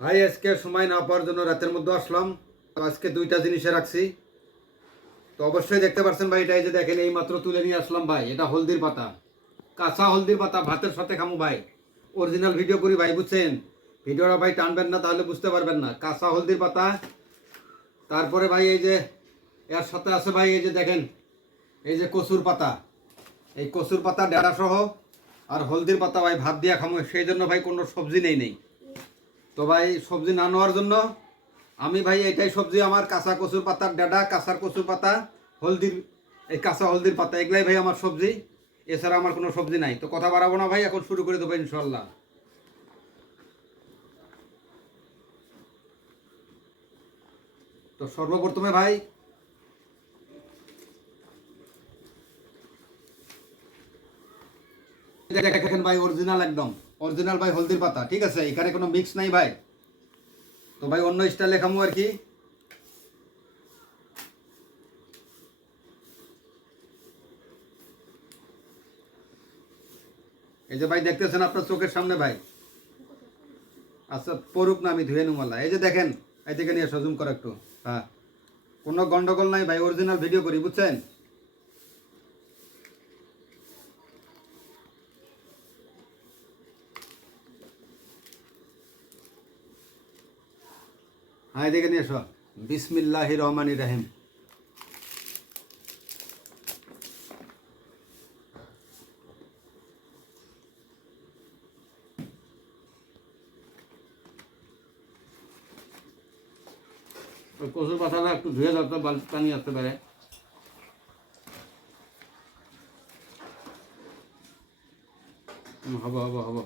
ভাই, আজকে সময় না পাওয়ার জন্য রাতের মধ্যে আসলাম। আজকে দুইটা জিনিসে রাখছি। তো অবশ্যই দেখতে পাচ্ছেন ভাই, এটা এই যে দেখেন, এই মাত্র তুলে নিয়ে আসলাম ভাই, এটা হলদির পাতা। কাঁচা হলদির পাতা, ভাতের সাথে খামু ভাই। অরিজিনাল ভিডিও করি ভাই, বুঝছেন? ভিডিওটা ভাই টানবেন না, তাহলে বুঝতে পারবেন না। কাঁচা হলদির পাতা। তারপরে ভাই এই যে, এর সাথে আছে ভাই, এই যে দেখেন, এই যে কচুর পাতা। এই কচুর পাতা ডেড়া সহ আর হলদির পাতা ভাই, ভাত দিয়া খামো। সেই জন্য ভাই কোনো সবজি নেই নেই। তো ভাই, সবজি না নেওয়ার জন্য আমি ভাই এটাই সবজি, আমার কাঁচা কচুর পাতার ডাডা কাঁচার কচুর পাতা, হলদির, এই কাঁচা হলদির পাতা, এগুলাই ভাই আমার সবজি। এছাড়া আমার কোনো সবজি নাই। তো কথা বাড়াবো না ভাই, এখন শুরু করে দেবো ইনশাল্লাহ তো সর্বপ্রথমে ভাই দেখেন ভাই অরিজিনাল একদম। অরিজিনাল ভাই, হলদির পাতা, ঠিক আছে? এখানে কোনো মিক্স নাই ভাই। তো ভাই, অন্য স্টাইলে খামু আর কি। এই যে ভাই, দেখতেছেন আপনার চোখের সামনে ভাই? আচ্ছা পড়ুক না, আমি ধুয়ে নুমাল্লা এই যে দেখেন, এই থেকে নিয়ে সজুম করো একটু। হ্যাঁ। কোনো গন্ডগোল নাই ভাই অরিজিনাল ভিডিও করি, বুঝছেন? হ্যাঁ এদিকে নিয়ে এসো। বিসমিল্লাহ রহমান রাহিম। কচুর পাতাটা একটু ধুয়ে দাও তো পানি আসতে পারে। হব হব হব।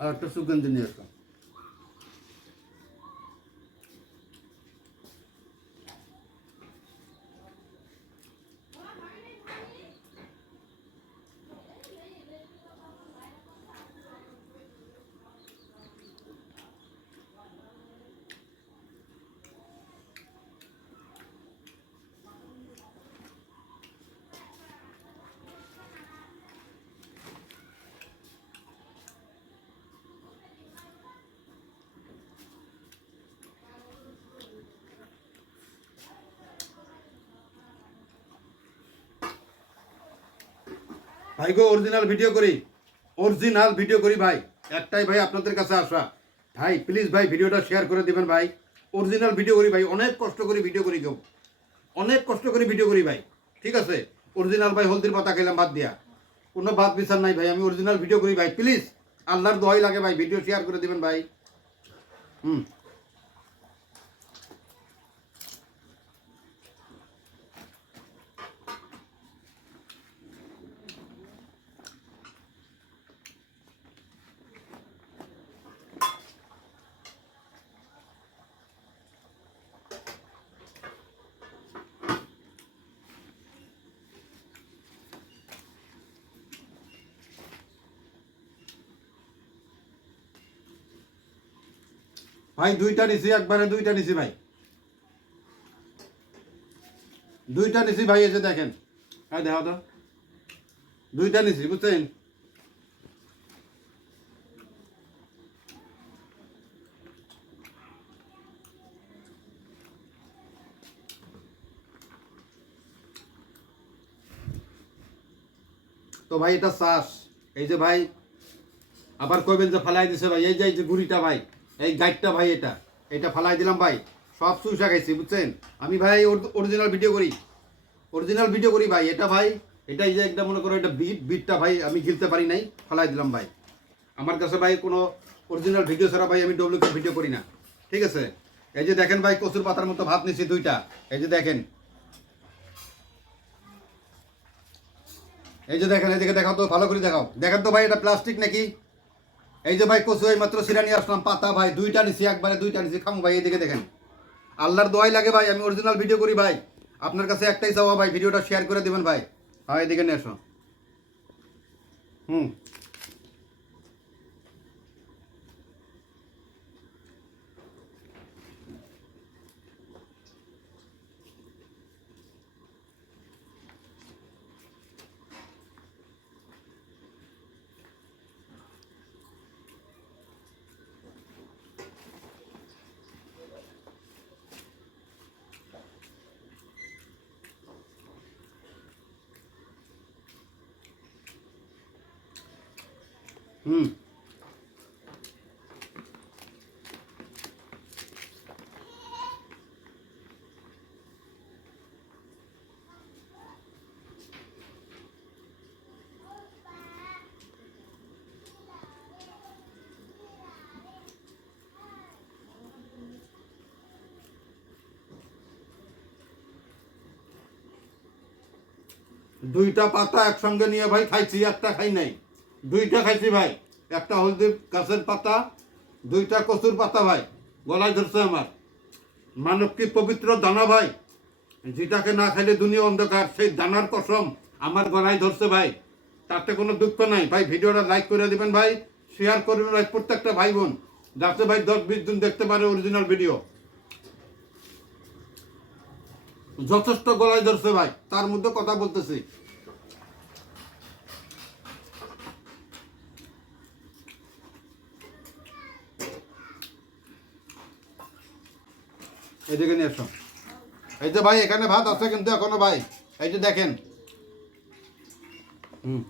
আর একটা সুগন্ধি নিয়ে এসো ভাই গো অরিজিনাল ভিডিও করি। অরিজিনাল ভিডিও করি ভাই। একটাই ভাই আপনাদের কাছে আসা। ভাই প্লিজ ভাই ভিডিওটা শেয়ার করে দিবেন ভাই। অরিজিনাল ভিডিও করি ভাই। অনেক কষ্ট করে ভিডিও করি কেউ অনেক কষ্ট করে ভিডিও করি ভাই। ঠিক আছে? অরিজিনাল ভাই, হলদির পাতা খেলাম বাদ দিয়া। কোনো বাদ বিচার নাই ভাই। আমি অরিজিনাল ভিডিও করি ভাই। প্লিজ আল্লাহর দোয়াই লাগে ভাই। ভিডিও শেয়ার করে দিবেন ভাই। হুম। ভাই, দুইটা নিছি, একবারে দুইটা নিছি ভাই। দুইটা নিছি ভাই এসে দেখেন। হ্যাঁ দেখো তো। দুইটা নিছি, বুঝছেন? তো ভাই, এটা চাষ। এই যে ভাই, আবার কইবেন যে ফালাই দিছে ভাই, এই যে এই যে গুড়িটা ভাই। এই গাইডটা ভাই এটা। এটা ফালাই দিলাম ভাই। সব চুষা খাইছি, বুঝছেন? আমি ভাই অরিজিনাল ভিডিও করি। অরিজিনাল ভিডিও করি ভাই। এটা ভাই এটা এই যে একটা মনে করো এটা বিট বিটটা ভাই আমি গিলতে পারি নাই, ফালাই দিলাম ভাই। আমার কাছে ভাই কোনো অরিজিনাল ভিডিও ছাড়া ভাই আমি ডব্লিউকে ভিডিও করি না। ঠিক আছে? এই যে দেখেন ভাই, কচুর পাতার মতো ভাত নিছি দুইটা। এই যে দেখেন। এই যে দেখেন, এদিকে দেখাও তো, ভালো করে দেখাও। দেখেন তো ভাই, এটা প্লাস্টিক নাকি? এই যে ভাই কচু, এই মাত্র সিরা নিয়ে আসলাম, পাতা ভাই, দুইটা নিছি, একবারে দুইটা নিছি। খামু ভাই, এদিকে দেখেন। আল্লাহর দোয়াই লাগে ভাই, আমি অরিজিনাল ভিডিও করি ভাই। আপনার কাছে একটাই চাওয়া ভাই, ভিডিওটা শেয়ার করে দেবেন ভাই। হ্যাঁ এদিকে নিয়ে আসো। হুম। হুম। দুইটা পাতা একসঙ্গে নিয়ে ভাই খাইছি একটা খাই নাই। দুইটা খাইছি ভাই। একটা হলদি গাছের পাতা, দুইটা কচুর পাতা ভাই, গলায় ধরছে আমার। মানব কি পবিত্র দানা ভাই? যেটাকে না খাইলে দুনিয়া অন্ধকার, সেই দানার কসম আমার গলায় ধরছে ভাই। তাতে কোনো দুঃখ নাই। ভাই, ভিডিওটা লাইক করে দিবেন ভাই শেয়ার করবেন ভাই, প্রত্যেকটা ভাই বোন। যাতে ভাই দশ বিশ দিন দেখতে পারে অরিজিনাল ভিডিও যথেষ্ট গলায় ধরছে ভাই। তার মধ্যে কথা বলতেছি। এদিকে নিয়ে এসো। এই যে ভাই, এখানে ভাত আছে কিন্তু এখনও ভাই, এই যে দেখেন। হুম।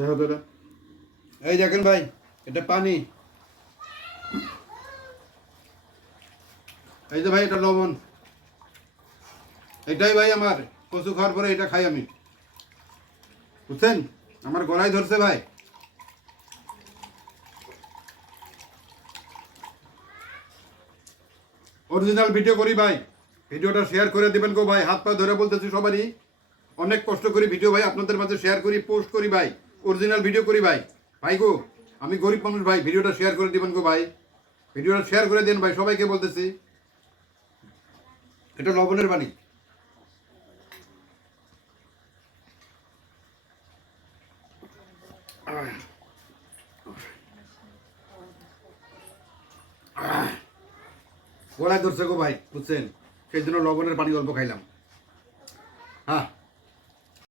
দেখো তো এই দেখেন ভাই, এটা পানি। এই যে ভাই, এটা লবণ। এটাই ভাই আমার, কচু খাওয়ার পরে এটা খাই আমি। বুঝছেন? আমার গলায় ধরছে ভাই। অরিজিনাল ভিডিও করি ভাই। ভিডিওটা শেয়ার করে দিবেন গো ভাই। হাত পা ধরে বলতেছি সবারই। অনেক কষ্ট করি ভিডিও ভাই আপনাদের মাঝে শেয়ার করি পোস্ট করি ভাই। অরিজিনাল ভিডিও করি ভাই। ভাই গো, আমি গরিব মানুষ ভাই ভিডিওটা শেয়ার করে দিবেন গো ভাই। ভিডিওটা শেয়ার করে দিন ভাই, সবাইকে বলতেছি। এটা লবণের পানি গলায় ধরছে গো ভাই, বুঝছেন? সেই জন্য লবণের পানি অল্প খাইলাম।